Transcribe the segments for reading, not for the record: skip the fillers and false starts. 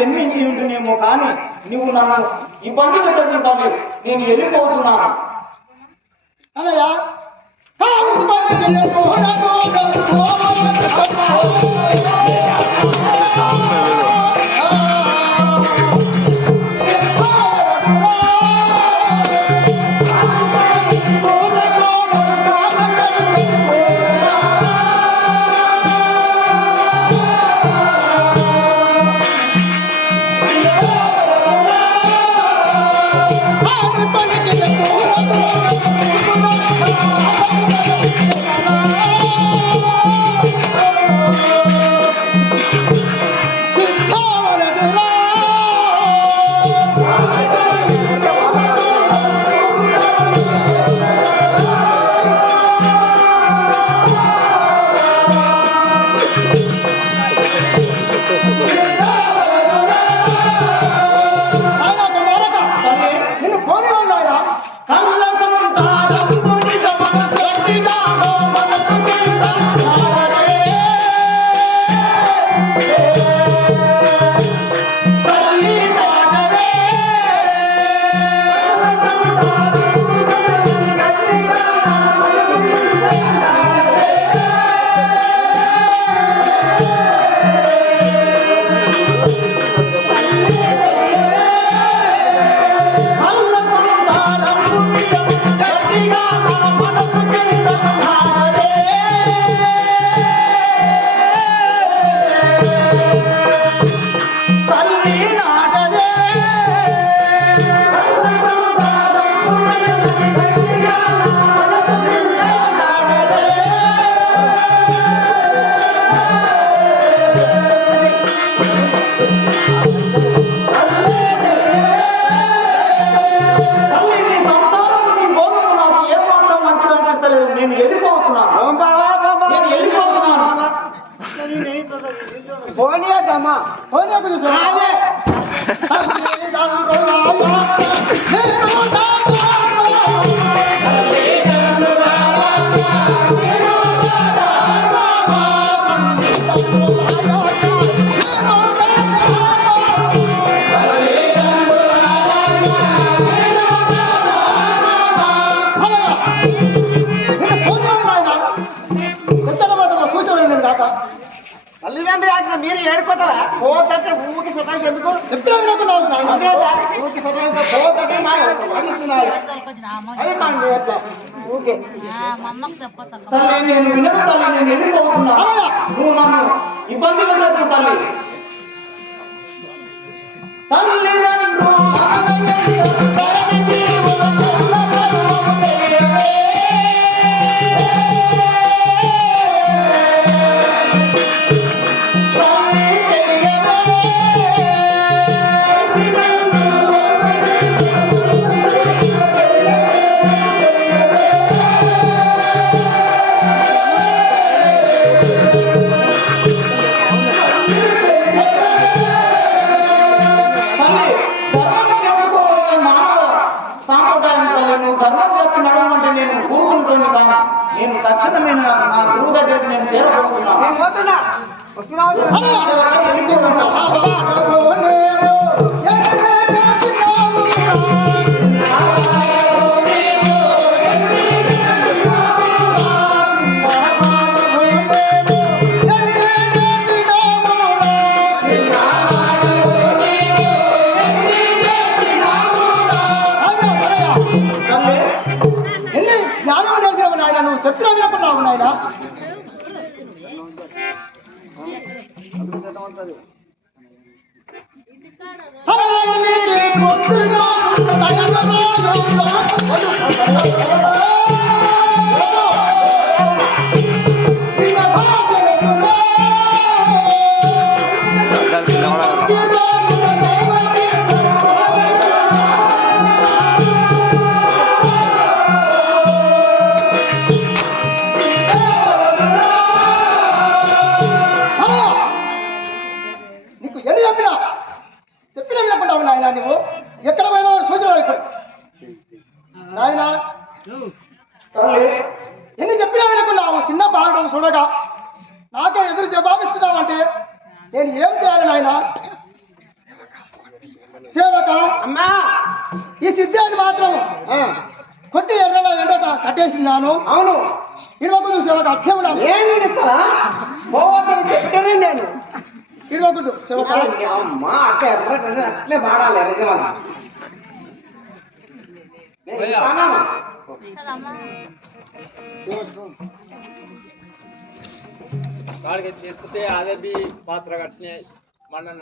జన్మించి ఉంటునేమో కానీ నువ్వు నన్ను ఇబ్బంది పెట్టకుంటాను. నేను వెళ్ళిపోతున్నాను అన్నయ్య. పోనీయద్దమ్మా పోనీ తల్లిదండ్రి ఆజ్ఞ మీరు ఏడుకోతారా? పోతంటే ఊరికి సతాయి ఎందుకు చెప్తున్నా ఊరికి సతాయి పోతంటే అడుగుతున్నారు. అదే మనం ఊకే ఇబ్బంది పెట్టదు తల్లి నేను తక్షణమైన నా గురువు దగ్గరికి నేను చేరబోతున్నాను. చెప్పినా వినకున్నావు నాయన. చెప్పినా వినకుంటావు నాయన. నువ్వు ఎక్కడ పోయినా సూచన ఇప్పుడు నాయన. ఎన్ని చెప్పినా వినకున్నావు. చిన్న బాలుడు చూడగా నాకే ఎదురు జవాబిస్తున్నావంటే నేను ఏం చేయాలి నాయన? సేవక అమ్మా ఈ సిద్ధాన్ని మాత్రం కొట్టి ఎర్రలో ఎండట కట్టేసినాను. అవును ఇడవకుదు సేవక అర్థం ఏమి ఇస్తారా పోవద్దని చెప్పటమే నేను ఇడవకుదు సేవక. అమ్మా అట్లా ఎర్ర అట్లే పాడాలి నిజమా కాడికి చెప్తే అదే పాత్ర కట్టినాయి మండల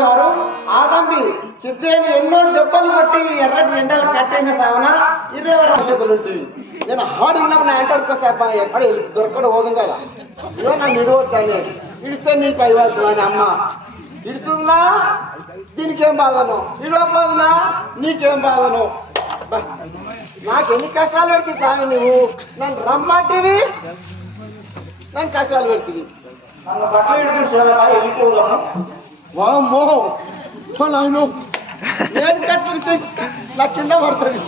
గారు ఆ తంపి చెప్తే ఎన్నో దెబ్బలు కొట్టి ఎర్రటి ఎండలు కట్టేసిన సావన 20 వర్షాలు ఉంటుంది. నేను హాడు ఉన్నప్పుడు నా ఎంటర్కి వస్తే అబ్బాయి ఎక్కడ దొరకడు పోదు కదా ఇవో నన్ను ఇడవద్దని ఇడిస్తే నీకు అయిపోతుందని అమ్మ ఇడుస్తుందా దీనికేం బాధను ఇడవపోదునా నీకేం బాధను నాకు ఎన్ని కష్టాలు పెడుతుంది స్వామి నువ్వు నన్ను రమ్మంటివి నన్ను కష్టాలు పెడుతుంది నన్ను బట్టలు ఇడుకుని సేవక వెళ్ళిపోదాము. వామ్మో నాయను నేను కట్టిస్తే నా కింద పడుతుంది.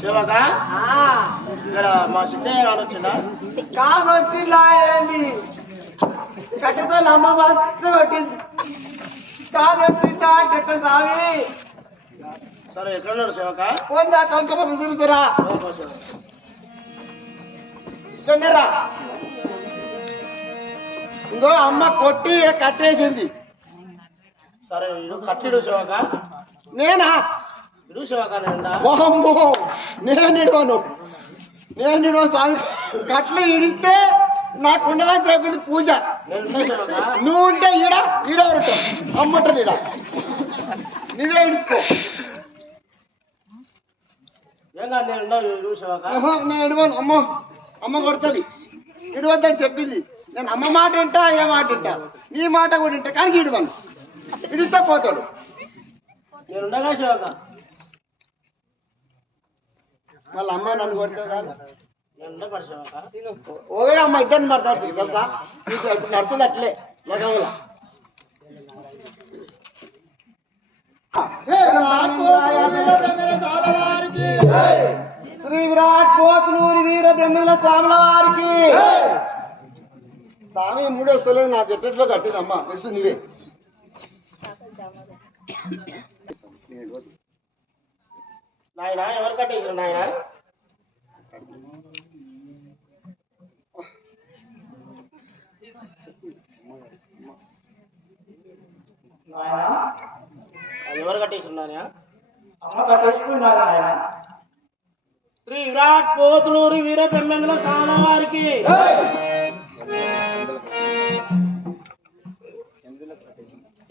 శివక ఇక్కడ మా సిద్ధయ్య గారు వచ్చిందా కానొచ్చిందా ఏంది కట్టితో నమ్మ మస్తు కొట్టింది కానొచ్చిందా అంటే స్వామి సరే ఎక్కడున్నారు శివక పోందా తొలకపోతే చూసారా ఇక్కడరా ఇంకో అమ్మ కొట్టి కట్టేసింది. సరే ఇడు కట్టిడు శివక నేనా ఇడు శివక ఓహమ్మో నేను ఇడవను స్వామి కట్లు ఇడిస్తే నాకు ఉండదని చెప్పింది పూజ. నువ్వు ఉంటే ఈడ ఉంటావు అమ్ముంటది ఈడ నువ్వే ఇడుచుకో. నేను ఇడవను అమ్మ కొడుతుంది ఇడవద్దని చెప్పింది. నేను అమ్మ మాట వింటా ఏ మాట వింటా నీ మాట కూడా వింటా కానీ ఇడవను ఇడిస్తే పోతాడు. నేనుండగా శివక వాళ్ళ అమ్మ నన్ను కొడితే కాదు ఓవే అమ్మ ఇద్దరిని మాట్లాడుతుంది తెలుసా నీకు ఇప్పుడు నడుస్తుంది అట్లే మగంలో శ్రీ విరాట్ పోతులూరి వీర బ్రహ్మల స్వాముల వారికి స్వామి మూడో వస్తలేదు నా చెట్టట్లో కట్టిందమ్మా తెలుసు నీవే. నాయన ఎవరు కట్టేసారు నాయన ఎవరు కట్టేసున్నాయా అమ్మ కట్టేసుకున్నారు నాయన. శ్రీ విరాట్ పోతులూరి వీర బ్రహ్మేంద్ర స్వామి వారికి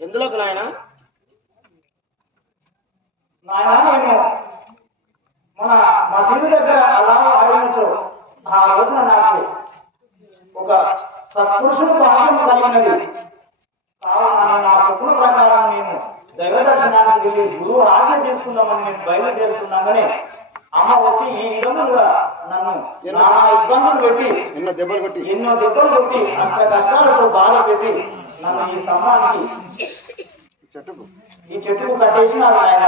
ఎందులోకి నాయన నేను మా జీవి దగ్గర అలా ఆడినచో ఆ రోజున నాకు ఒక సత్పురుషుడు భాగ్యం కలిగినది. కావున నా స్వప్న ప్రకారం నేను దైవ దర్శనానికి వెళ్ళి గురువు ఆజ్ఞ చేసుకుందామని నేను బయలుదేరుతున్నామని అమ్మ వచ్చి ఈ విధముగా నన్ను నానా ఇబ్బందులు పెట్టి ఎన్నో దెబ్బలు కొట్టి అష్ట కష్టాలతో బాధ పెట్టి నన్ను ఈ స్తంభానికి ఈ చెట్టుకు కట్టేసినారు ఆయన.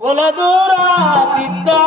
ఒలదూరా సిద్ధా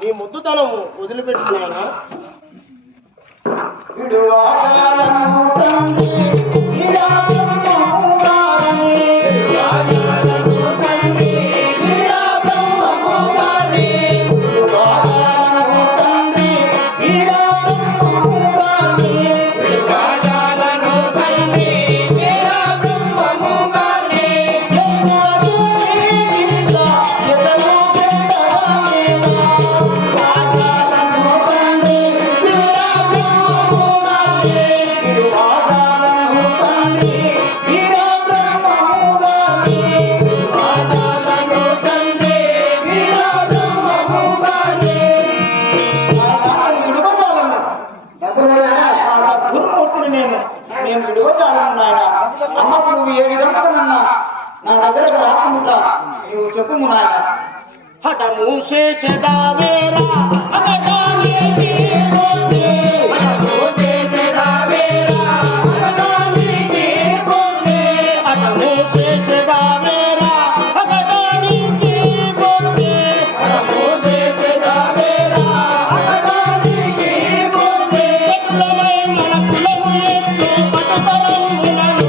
నీ ముద్దుతనం వదిలిపెట్టుకున్నాయన విడువా వినుము నాయన. హఠము చేసేదావేరా హఠానికి పోతే హఠము చేసేదావేరా హఠానికి పోతే హఠము చేసేదావేరా హఠానికి పోతే హఠము చేసేదావేరా హఠానికి పోతే కులమై మన కులము ఎత్తు పట్టుతరములను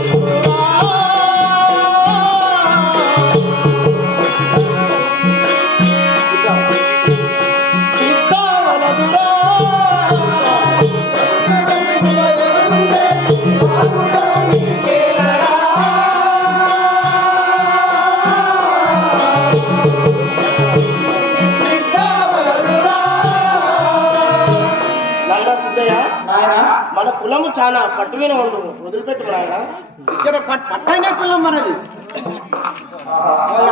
నాయన మన కులము చాలా పట్టు మీద ఉండు వదిలిపెట్టు నాయన ఇక్కడ పట్టనే కులం మనది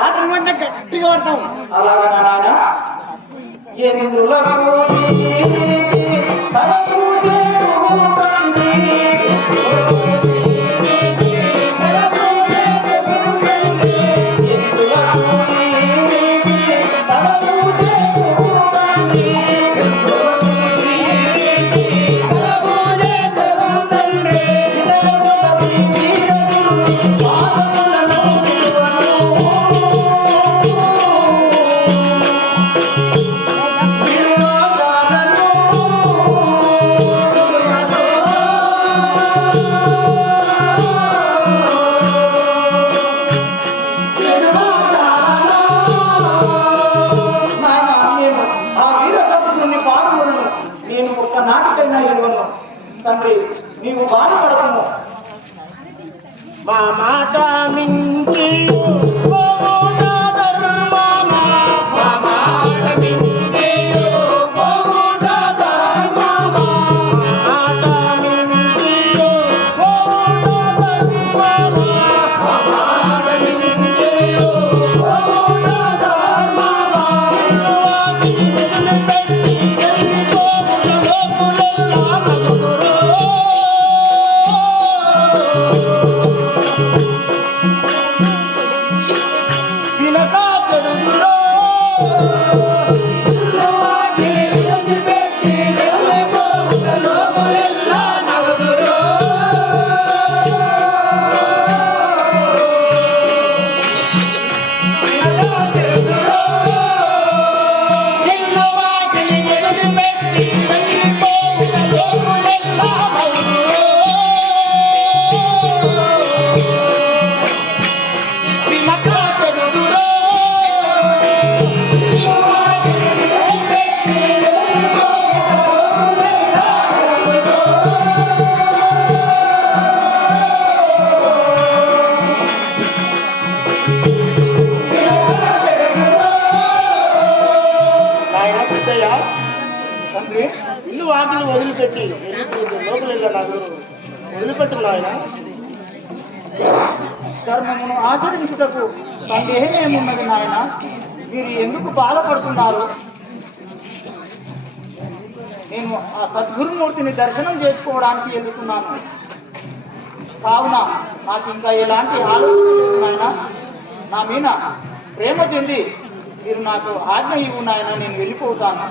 ఆటలు పడినా గట్టిగా పడతాం అలాగా నాయన. ఎందులకు ఈ రీతి తలపు చేరుతుంది? తలపు చేరుతుంది. ఎందులకు ఈ రీతి తలపు చేరుతుంది? ఎందులకు ఈ రీతి తలపు చేరుతుంది? వినగొని వీరగురు పాదములను విలువను నేను ఒక్క నాటికైనా ఇవ్వను తండ్రి, నీవు బాధపడతాము. మా మాట మించి పోవుట ధర్మమా, మా మాట మించి పోవుట ధర్మమా, మా మాట మించి పోవుట ధర్మమా, మా మాట మించి పోవుట ధర్మమా, వినకా చెడుగురో పెట్టి లోకులెల్లా నవ్వుదురో. వినకా చెడుగురో ఇల్లు వాకిలి వదిలిపెట్టి వెళ్ళిపోవుట లోకులెల్లా నవ్వుదురో. వినకా చెడుగురో ఇల్లు వాకిలి వదిలిపెట్టి వెళ్ళిపోవుట లోకులెల్లా నవ్వుదురో. నాయన సిద్ధయ్య, తండ్రి, ఇల్లు వాకిలు వదిలిపెట్టి లోపల నాకు వదిలిపెట్టు నాయన. ధర్మమును ఆచరించుటకు సందేహమేమున్నది నాయన? మీరు ఎందుకు బాధపడుతున్నారు? నేను ఆ సద్గురుమూర్తిని దర్శనం చేసుకోవడానికి వెళ్తున్నాను. కావున నాకు ఇంకా ఎలాంటి ఆలోచన లేదు నాయన. నా మీద ప్రేమ చెంది మీరు నాకు ఆజ్ఞ ఇవ్వు నాయన, నేను వెళ్ళిపోతాను.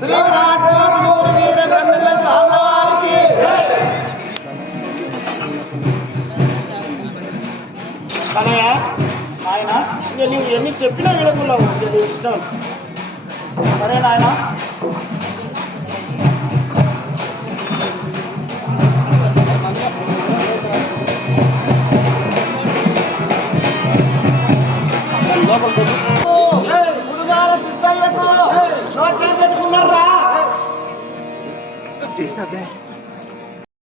శ్రీ విరాట్ కోతులూరు వీర బ్రహ్మల స్వామివారికి కనయ్య నాయన, ఇక నువ్వు ఎన్ని చెప్పినా వినకున్నావు, ఇక నీ ఇష్టం. సరే నాయన. గురుగాల సిద్ధయ్యకు చోట్ల పెట్టుకున్నారా?